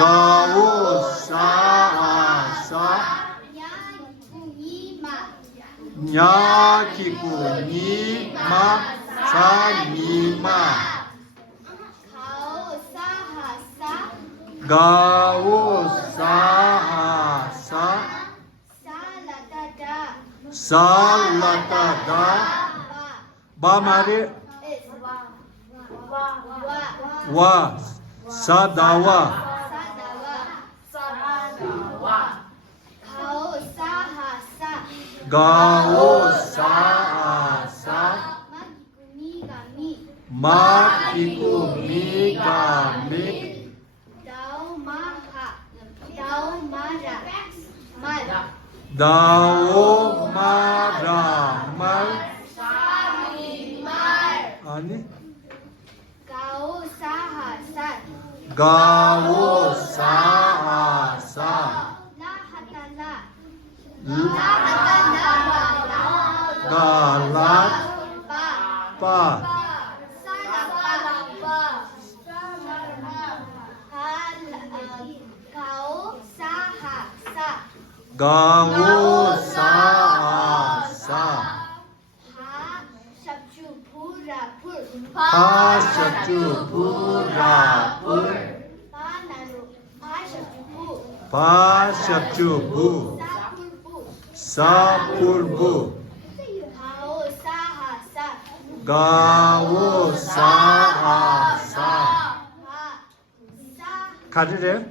가오 사아사 야기구니마 사니마 가오 사아사 살라다다 바마리 와 사다와 가오 사아사 마기구 미가미 다오마라말 아니 가오 사아사 갈라빠 가오 사아사 파셔주 부라불 파셔주 부 사풀부 가오 사아사 가르래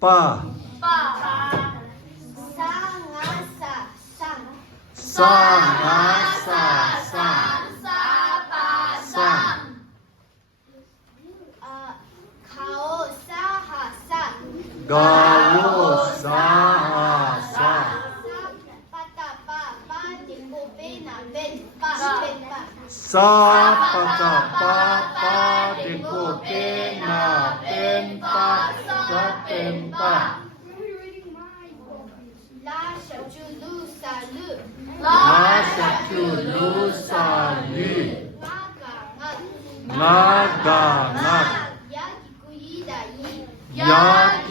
빠 사나사사 가오 사아사 사파타파파 데코 페나 펜파 사펜파 라샤추루사리 나가나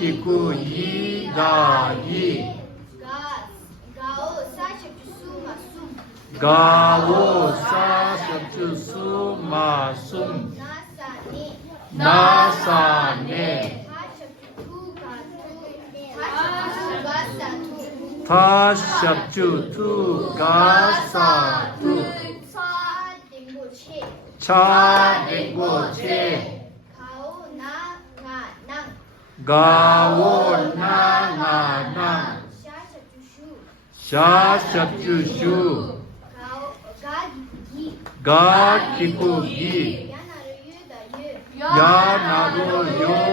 야기구이다이 가오 사샤추수마숨 나사네 타샵주 투가사투 차댕고체 가오나나낭 샤샵주슈 가기구기 야나로 요